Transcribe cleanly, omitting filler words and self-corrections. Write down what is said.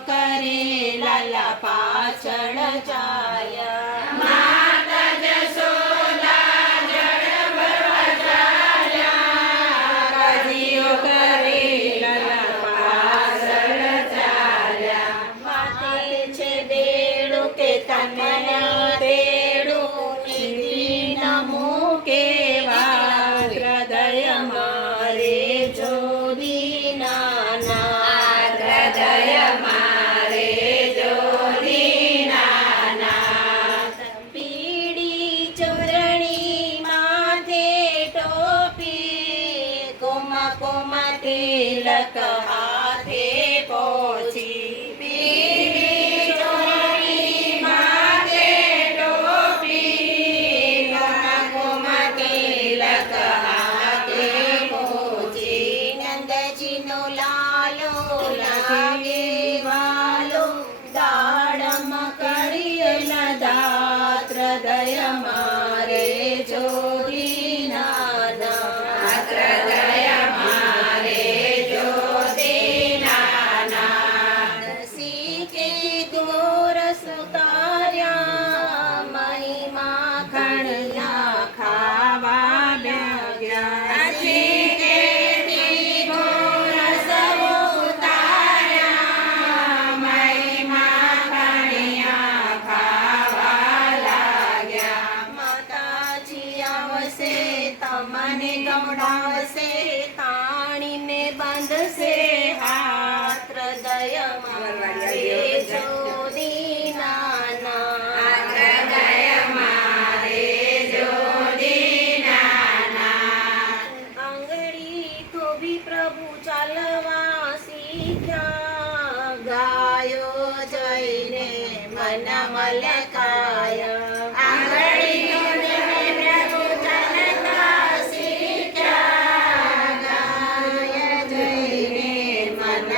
કરે લાલા પાછળ ચાલ્યા માતા જશોદા જળ ભરવા ચાલ્યા કાજીઓ કરે લાલા પાછળ ચાલ્યા માતે છે બેડું કે તને તેડું નિધિ ન મૂકે વાત હૃદય મારે જોડી નાના હૃદય મારે જોડી નાના પીળી ચોરણી માથે ટોપી કોમા કોમા તિલક હાથે પોછી પીળી ચોરણી માથે ટોપી કોમા કોમા તિલક હાથે પહોંચી નંદજીનો લાલો લાગે વાલો દાડમાં કળિયેલા દાત હૃદય મારે જોડી નાના હૃદય મારે જોડી નાના સીકે દોરસ ઉતાર્યા મહિમા ખણના ખાવા બેગ્યા કેતી ગોરસ ઉતાર્યા મહિમા કણિયા ખાવા લાગ્યા માતાજી આવશે તમને ગમડાવશે તાણીને બાંધશે હાથ હૃદય મારે જોડી નાના હૃદય મારે જોડી નાના આંગળી થોભી પ્રભુ ચાલવા શીખ્યા ગાયો જઈને મન મલકાયા આંગળીઓને પ્રભુ ચાલતા શીખ્યા ગાય જઈને મન